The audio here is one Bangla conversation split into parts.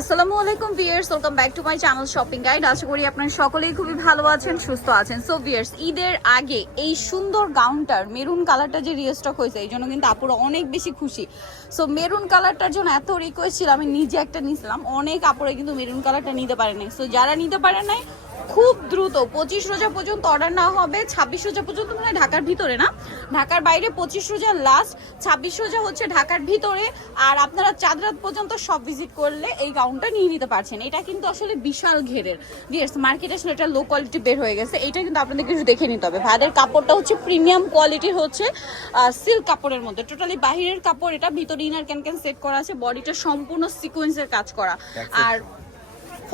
আসসালামু আলাইকুম viewers, welcome back to my channel shopping guide. আশা করি আপনারা সকলেই খুবই ভালো আছেন, সুস্থ আছেন। সো ভিউয়ার্স, ঈদের আগে এই সুন্দর গাউনটার মেরুন কালারটা যে রিস্টক হয়েছে, এই জন্য কিন্তু আপুরা অনেক বেশি খুশি। সো মেরুন কালারটার জন্য এত রিকোয়েস্ট ছিল, আমি নিজে একটা নিয়েছিলাম। অনেক আপুরা কিন্তু মেরুন কালারটা নিতে পারে নাই। সো যারা নিতে পারে নাই, খুব দ্রুত 25 রোজা পর্যন্ত অর্ডার নেওয়া হবে। 26 রোজা পর্যন্ত মানে ঢাকার ভিতরে না, ঢাকার বাইরে 25 রোজা লাস্ট, 26 রোজা হচ্ছে ঢাকার ভিতরে। আর আপনারা চাঁদ রাত পর্যন্ত সব ভিজিট করলে এই গাউনটা নিয়ে নিতে পারছেন। এটা কিন্তু আসলে বিশাল ঘেরের ভিউয়ার্স, মার্কেটে আসলে এটা লো কোয়ালিটি বের হয়ে গেছে। এটা কিন্তু আপনাদের কিছু দেখে নিতে হবে। ভাইদের কাপড়টা হচ্ছে প্রিমিয়াম কোয়ালিটির, হচ্ছে সিল্ক কাপড়ের মধ্যে, টোটালি বাহিরের কাপড়। এটা ভিতরে ইনার ক্যান সেট করা আছে, বডিটা সম্পূর্ণ সিকোয়েন্সের কাজ করা। আর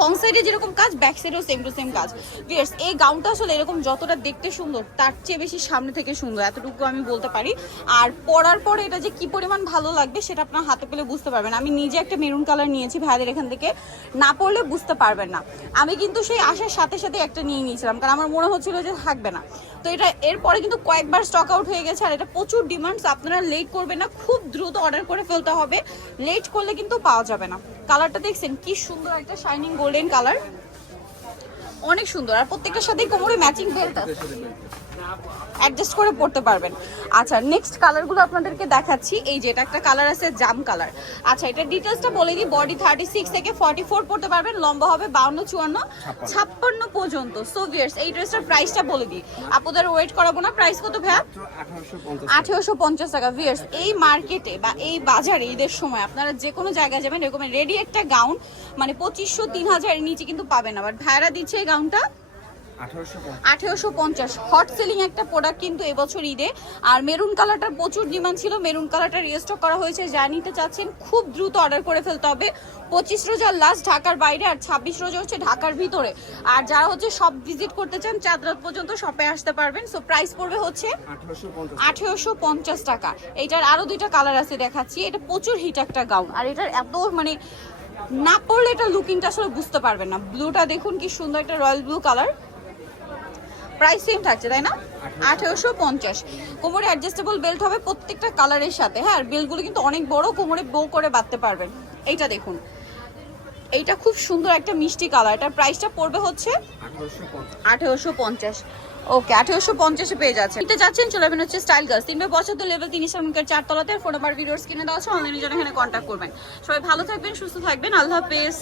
ফ্রন্ট সাইডে যেরকম কাজ, ব্যাক সাইডেও সেম টু সেম কাজ। ভিউয়ার্স, এই গাউনটা আসলে এরকম যতটা দেখতে সুন্দর, তার চেয়ে বেশি সামনে থেকে সুন্দর, এতটুকু আমি বলতে পারি। আর পরার পরে এটা যে কি পরিমাণ ভালো লাগবে সেটা আপনার হাতে পেলে বুঝতে পারবেন। আমি নিজে একটা মেরুন কালার নিয়েছি, ভাইদের এখান থেকে, না পরলে বুঝতে পারবেন না। আমি কিন্তু সেই আসার সাথে সাথে একটা নিয়ে নিয়েছিলাম, কারণ আমার মনে হচ্ছিল যে থাকবে না। তো এটা এরপরে কিন্তু কয়েকবার স্টক আউট হয়ে গেছে। আর এটা প্রচুর ডিমান্ডস, আপনারা লেট করবেন না, খুব দ্রুত অর্ডার করে ফেলতে হবে। লেট করলে কিন্তু পাওয়া যাবে না। কালারটা দেখছেন কি সুন্দর, একটা শাইনিং গোল্ডেন কালার, অনেক সুন্দর। আর প্রত্যেকটার সাথে কোমরে ম্যাচিং বেল্ট আছে, অ্যাডজাস্ট করে পড়তে পারবেন। আচ্ছা, নেক্সট কালারগুলো আপনাদেরকে দেখাচ্ছি। এই যে এটা একটা কালার আছে জাম কালার। আচ্ছা, এটা ডিটেলসটা বলে দিই। বডি 36 থেকে 44 পড়তে পারবেন, লম্বা হবে 52, 54, 56 পর্যন্ত। সো ভিউয়ার্স, এই ড্রেসটার প্রাইসটা বলে দিই, আপনাদের ওয়েট করাবো না। প্রাইস কত ভাইয়া? 1850 টাকা। ভিউয়ার্স, এই মার্কেটে বা এই বাজারে ঈদের সময় আপনারা যে কোনো জায়গায় যাবেন, এরকম রেডি একটা গাউন মানে 2500, 3000 এর নিচে কিন্তু পাবেন না। বাট ভাইরা দিচ্ছে এই গাউনটা 1850। হট সেলিং একটা প্রোডাক্ট কিন্তু এবছর ঈদে। আর মেরুন কালারটার প্রচুর ডিমান্ড ছিল, মেরুন কালারটা রিস্টক করা হয়েছে। যা নিতে চাচ্ছেন খুব দ্রুত অর্ডার করে ফেলতে হবে। 25 রোজা লাস্ট ঢাকার বাইরে, আর 26 রোজা হচ্ছে ঢাকার ভিতরে। আর যারা হচ্ছে সব ভিজিট করতে চান, চাঁদ রাত পর্যন্ত শপে আসতে পারবেন। সো প্রাইস পড়বে হচ্ছে 1850 টাকা। এইটার আরো দুইটা কালার আছে, দেখাচ্ছি। এটা প্রচুর হিট একটা গাউন, আর এটার এত মানে না পড়লে এটা লুকিংটা আসলে বুঝতে পারবেন না। ব্লুটা দেখুন কি সুন্দর, একটা royal blue colour. Price same থাকছে, তাই না? 1850। কোমরে অ্যাডজাস্টেবল বেল্ট হবে প্রত্যেকটা কালারের সাথে। হ্যাঁ, আর বেল্টগুলো কিন্তু অনেক বড়, কোমরে বো করে বাঁধতে পারবেন। এইটা দেখুন, এইটা খুব সুন্দর একটা মিষ্টি কালার। এটার প্রাইসটা পড়বে হচ্ছে 1850। ওকে, 1850-এ পেয়ে যাচ্ছেন। নিতে যাচ্ছেন, চলে যাবেন হচ্ছে স্টাইল গার্লস, 372 লেভেল 3 ইসলামিকের 4 তলাতে। ফোন নাম্বার ভিডিওস কিনে দেওয়া আছে, অনলাইনে জন্য এখানে কন্ট্যাক্ট করবেন। সবাই ভালো থাকবেন, সুস্থ থাকবেন, আল্লাহ হাফেজ।